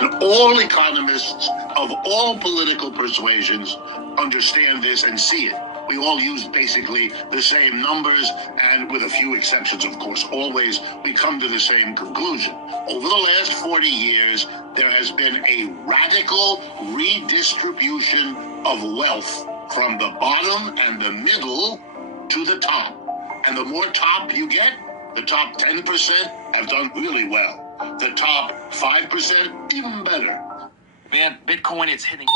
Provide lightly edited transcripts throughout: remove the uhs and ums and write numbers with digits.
And all economists of all political persuasions understand this and see it. We all use basically the same numbers, and with a few exceptions, of course, always we come to the same conclusion. Over the last 40 years, there has been a radical redistribution of wealth from the bottom and the middle to the top. And the more top you get, the top 10% have done really well. The top 5%, even better. Man, Bitcoin is hitting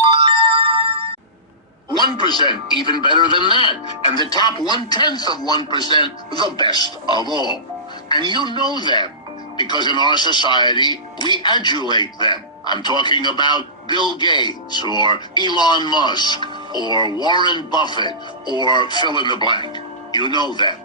1%, even better than that. And the top 1/10%, the best of all. And you know them, because in our society, we adulate them. I'm talking about Bill Gates, or Elon Musk, or Warren Buffett, or fill in the blank. You know them.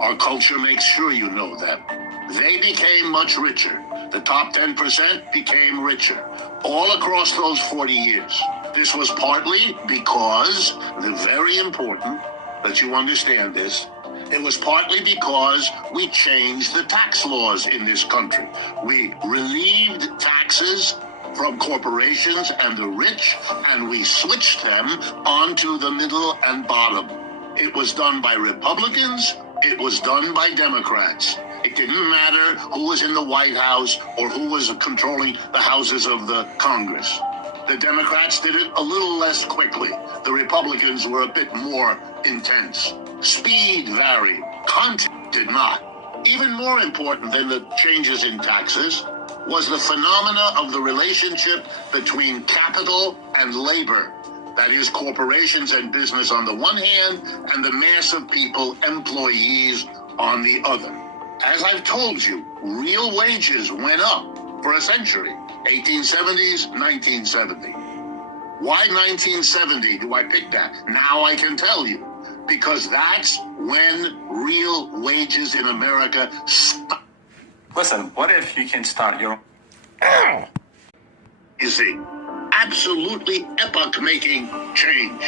Our culture makes sure you know them. They became much richer. The top 10% became richer all across those 40 years. This was partly because, very important that you understand this, it was partly because we changed the tax laws in this country. We relieved taxes from corporations and the rich, and we switched them onto the middle and bottom. It was done by Republicans. It was done by Democrats. It didn't matter who was in the White House or who was controlling the houses of the Congress. The Democrats did it a little less quickly. The Republicans were a bit more intense. Speed varied. Content did not. Even more important than the changes in taxes was the phenomena of the relationship between capital and labor. That is, corporations and business on the one hand, and the mass of people, employees, on the other. As I've told you, real wages went up for a century. 1870s, 1970. Why 1970 do I pick that? Now I can tell you. Because that's when real wages in America stopped. Listen, what if you can start your You see, absolutely epoch-making change.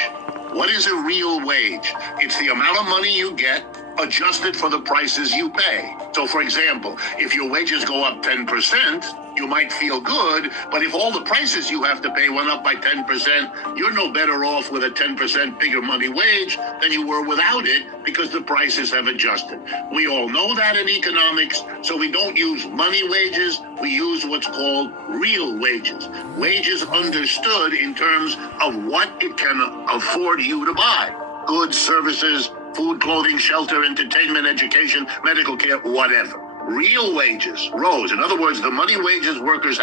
What is a real wage? It's the amount of money you get adjusted for the prices you pay. So, for example, if your wages go up 10%, you might feel good, but if all the prices you have to pay went up by 10%, you're no better off with a 10% bigger money wage than you were without it, because the prices have adjusted. We all know that in economics, so we don't use money wages, we use what's called real wages. Wages understood in terms of what it can afford you to buy. Goods, services, food, clothing, shelter, entertainment, education, medical care, whatever. Real wages rose. In other words, the money wages workers